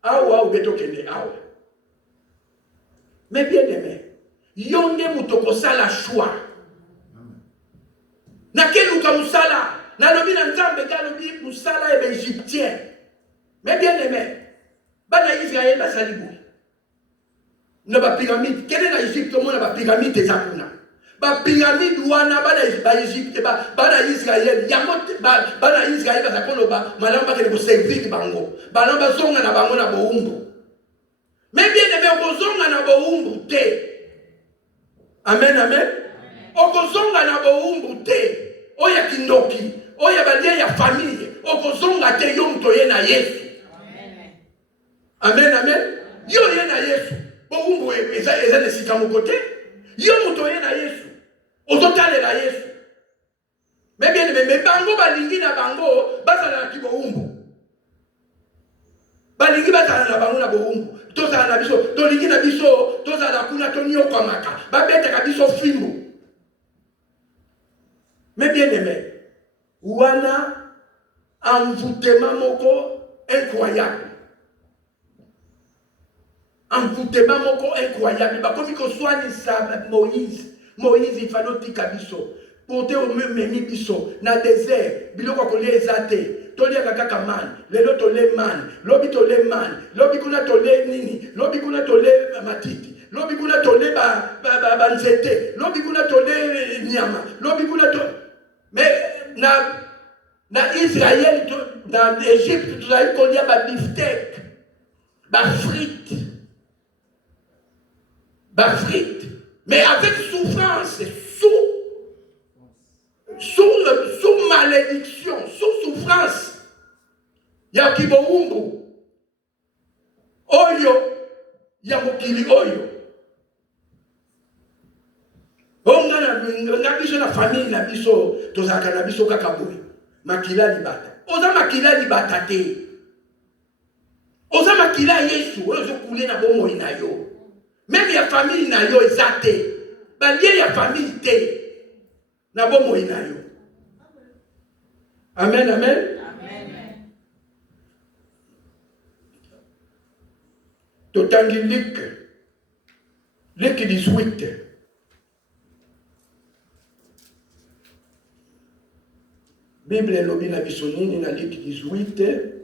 awa ou tokende awa. Mais bien aimé, yonde mutoko sala choix. Na keluka musala, na lobi na Nzambe ga lobi musala ebe égyptien. Mais bien aimé, bana Israël basali boui. Na ba pyramide, quelle est la Égypte mo na ba pyramide ezakuna. Ba pyramide wana ba Égypte ba Israël yamote ba Israël ba zakolo ba malamba ke ko servir bango balamba zonga na bango na boumbu mais bien aimé ko zonga na boumbu te amen oko zonga na boumbu te oya kindoki oya balia ya famille oko zonga te yo mto ye na Yesu amen yo ye na Yesu boumbu eza ne sikamo côté yo mto ye na Yesu ozotalela Yesu. Mais bien aimé, mais bango balingi na bango basala na kiboumbu. Balingi basala na bango na boumbu. Tozala na biso, tolingi na biso, tozala kuna tonio kwa maka. Babete ka biso fimbo. Mais bien aimé, wana envoûtement moko incroyable. Envoûtement moko incroyable. Bakomi ko swani sa Moïse, il fallait tika biso. Porter au memi biso. Na désert. Biloko kole ezate. Toli akaka man. Lelo tole man. Lobi tole man. Lobi kuna tole nini. Lobi kuna tole matiti. Lobi kuna tole banzete. Lobi kuna tole nyama. Lobi kuna tole. Mais na Israël, dans l'Égypte, tu as eu qu'on y a ba beefsteak. Ba frites. Mais avec souffrance, sous malédiction, sous souffrance. Ya kiboumbu. Oyo. Ya mokili oyo. Onga na biso na famille na biso, tozaka na biso kakaburi. Makila libata. Oza makila libata te. Oza makila Yesu, ozo kule na bomo ina yo. Même la famille n'a pas été. Il y a famille. na bomoi na yo. Amen, amen. Totangi Luc 18. Bible elobi na biso nini na Luc 18.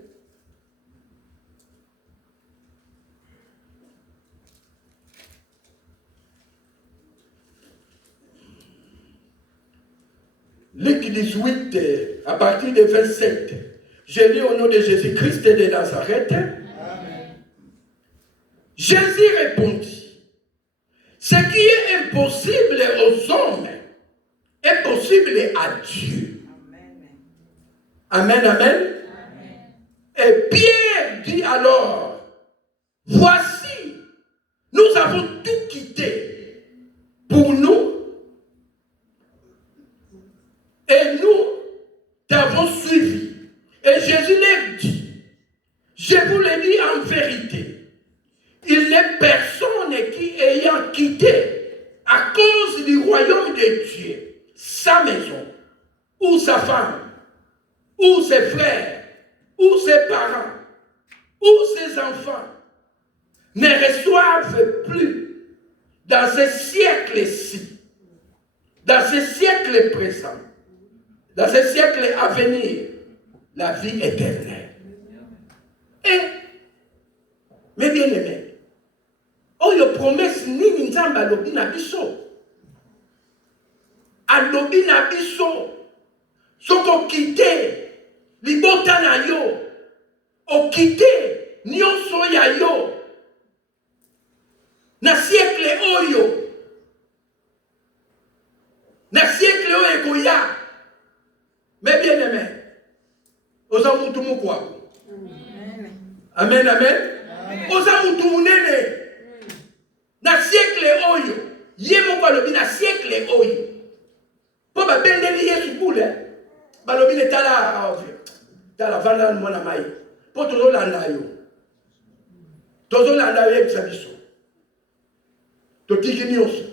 Luc 18, à partir de 27. Je lis au nom de Jésus-Christ de Nazareth. Amen. Jésus répondit, ce qui est impossible aux hommes est possible à Dieu. Amen, amen. Amen. Et Pierre dit alors, voici, nous avons tout quitté pour nous et nous t'avons suivi. Et Jésus leur dit, je vous le dis en vérité, il n'est personne qui ayant quitté à cause du royaume de Dieu sa maison, ou sa femme, ou ses frères, ou ses parents, ou ses enfants, ne reçoivent plus dans ce siècle-ci, dans ce siècle présent, dans ce siècle à venir, la vie éternelle. Et, mes bien-aimés, oh, il promesse nini nzamba alobi na biso. Alobi na biso. Soko kite libota na yo, okite nyonso ya yo, na siècle oyo, na siècle oyo ekoya. Mais bien aimé, oza mutu mukwako. Amen, amen. Oza mutu munene, na siècle oyo, ye moko alobi na siècle oyo, po babendeli Yesu kule. Balobi ne tala vanda mwana mai. Po tozolanda yo. Tozolanda yo ebisa biso. Totiki nyonso.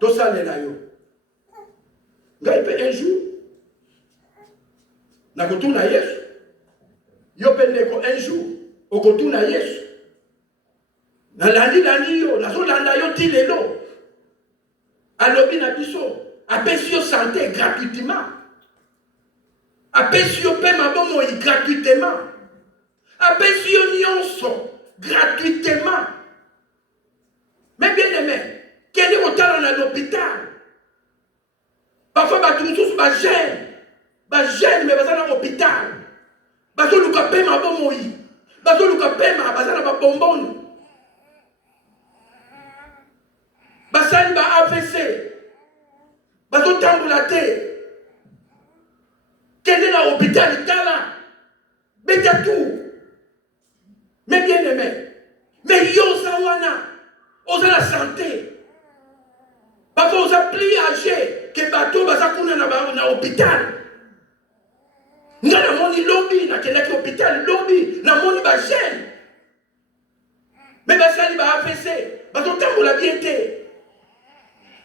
Tosalela yo. Ngai pe un jour nakotuna Yesu. Yo pe neko un jour okotuna Yesu. Nalandi yo, nazolanda yo ti lelo. Alobi na biso, apesi yo santé gratuitement. Apesi yo pe mabomoi gratuitement. Apesi yo nyonso gratuitement. Mais bien aimé, quel est autant dans l'hôpital? Parfois, bato mosusu bagène, mais baza na hôpital. Bazoluka pe mabomoi. Bazoluka pe baza na babomboni. Basali ba AVC. Bazotambola te. Quel dans l'hôpital, il est là. Mais t'as tout. Mais bien aimé. Mais yo sawana. Osa la santé. Parce qu'on a plus âgé que bateau basakuna na hôpital. Nga na moni lobby na kelaki hôpital lobby na moni ba jeune. Mais basali ba AVC. Bazotambola bien te.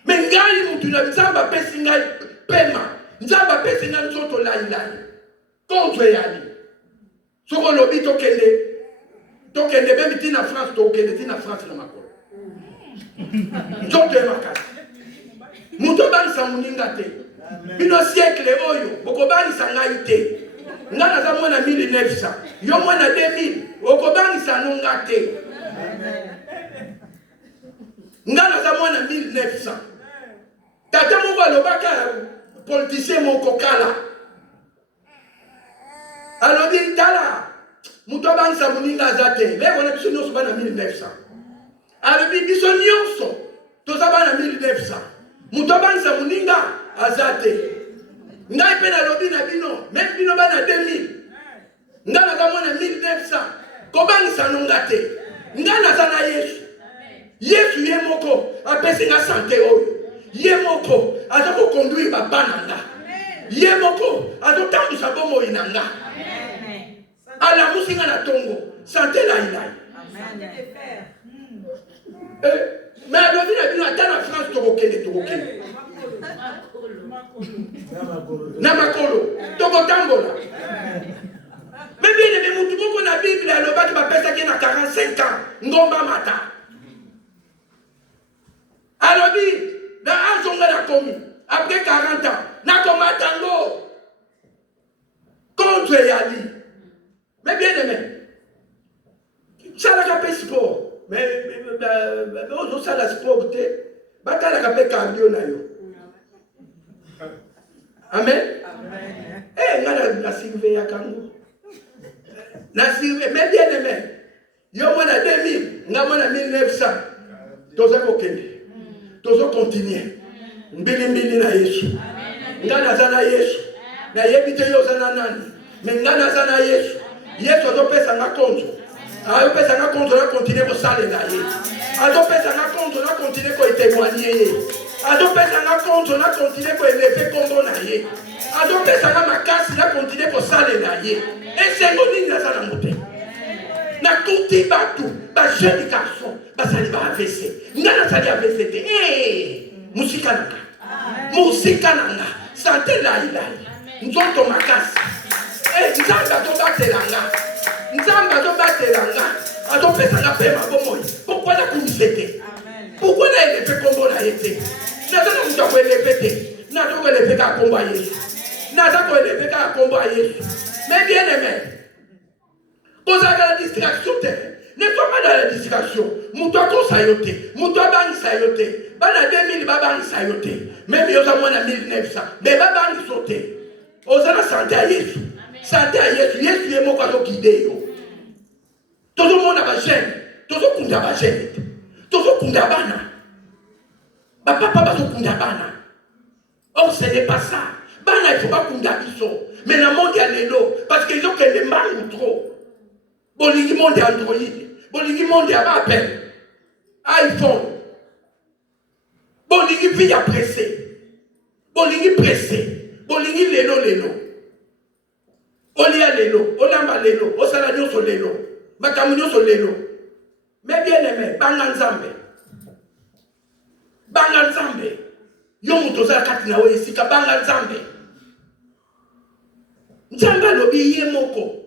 Mais ngai mutu na nzamba pesi ngai pema. Nzamba pesi ngai nzoto lai. Contre yali. Soko lobi tokende même ti na France tokende ti na France na makolo. Nzoto emakasi. Muto bani sa muninga te. Bino siècle oyo bokobani sa ngai te. Nga naza mwana 1900. Yo mwana 2000. Okobani sa nonga te. Nga naza mwana 1900. Tata moko alobaka politicien moko kala. Alobi tala. Muto bani sa muninga azate. Leo wana biso nyonso bana 1900. Alobi biso nyonso toza bana 1900. Muto bani sa muninga azate. Ngai pe nalobi na bino, même bino bana 2000. Nga naza mwana 1900. Kobani sa nonga te. Nga naza na Yesu. Yesu ye moko apesi nga santé oyo. Ye moko azako conduire bana nga. Ye moko azotambisa bomoi na nga. Ala musinga na tongo santé la ilai. Mais alobi na bino ata na France tokokende. Na makolo. Toko tambola. Mais bien aimé, mutu moko na Bible alobaki bapesa ki na 45 ans. Ngomba mata. Alobi, na azonga na komi. Après 40 ans, na komatango. Contre Yali. Mais bien aimé. Ça n'a pas sport. Mais on a la sport. Batala kape cardio na yo. Amen. Ngana na Sylvain ya kango. Na Sylvain, mais bien aimé. Yo mona 2000, nga mona 1900. Toza kokende. Tozo continuer. Mbili na Yesu. Ngana zana Yesu. Na yebite yo zana nani. Mais ngana zana Yesu. Yesu azopesa nga konzo. Azopesa nga konzo na continuer ko sale na ye. Azopesa nga konzo na continuer ko témoigner ye. Azopesa nga konzo na continuer ko élever kombo na ye. Azopesa nga makasi na continuer ko sale na ye. Esengo nini na zana mote. Na kuti batu, ba jeune garçon, ba sali ba AVC. Ngana sali AVC te. Musika nanga. Musika nanga. Santé la ilai. Nzoto makasi. Nzamba to batelanga. Nzamba to batelanga. Azopesa nga pe mabomoy. Pourquoi na kumisete? Pourquoi na élevé kombo na yete? Na zana muta ko élevé te. Na to ko élevé ka kombo a Yesu. Na za ko élevé ka kombo a Yesu. Mais bien aimé. Vous avez la distraction. Ne sois pas dans la distraction. Moutoua ko sayote. Moutoua bang sayote. Bana 2000 babang sayote. Même yosa mwana 1900. Mais babang sauté. Osana santé à Yesu. Santé à Yesu. Yesu est mon kwazo guidé yo. Tout le monde a ba gêne. Tout le monde a ba gêne. Tout le monde a bana. Ba papa ba so kunda bana. Or ce n'est pas ça. Bana il faut pas kunda biso. Mais le monde y a l'élo. Parce qu'ils ont que les mal ou trop. Bolingi monde Android, bolingi monde Apple, iPhone, bolingi vie à presser, bolingi pressé, bolingi lelo, olia lelo, olamba lelo, osalanyo so lelo, makamunyo so lelo. Mais bien aimé, banganzambe, yo mutoza kati na we sika banganzambe, nzamba lobi ye moko.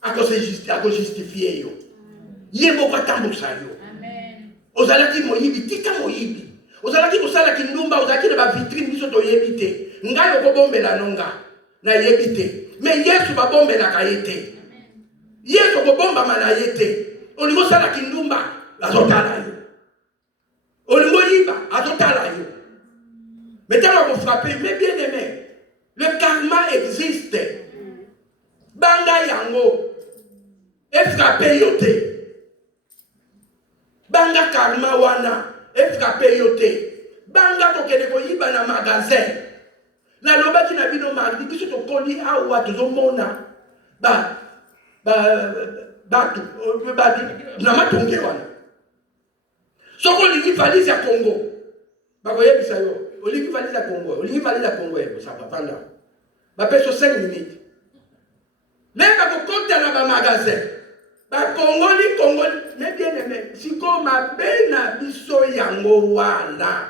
A justifier yo. Yemo kwa tambusa yo. Amen. Ozalaki moyibi, tika moyibi. Ozalaki kosala kindumba, ozalaki na ba vitrine biso to yebite. Ngayo ko bombela nonga na yebite. Mais Yesu ba bombela ka yete. Yesu ko bomba mana yete. Olingo sala kindumba, azotala yo. Olingo yiba, azotala yo. Mais tant qu'on frapper, mais bien aimé, le karma existe. Banga yango. Et frappé yote. Banga karma wana. Et frappé yote. Banga kokene ko yiba na magasin. Na lobaki na bino mardi biso to koli awa to mona. Batu na matonge wana. Soko lingi valise ya Congo. Bako yebisa yo. Olingi valise ya Congo. Olingi valise ya Congo yebo sa panda. Ba peso 5 minutes. Même quand on a un magasin, Congoli, mais bien aimé, si comme ma belle biso yango wana.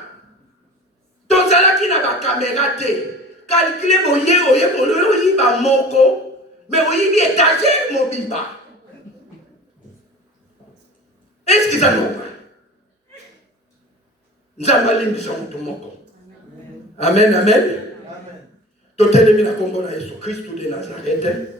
Donc ça là qui n'a pas caméra té, calculer oye ba moko, mais oye bi étagère mon biba. Est-ce que ça nous va? Nous avons l'impression de tout moko. Amen, amen. Totelemi na kombo na Yesu Christ de Nazareth.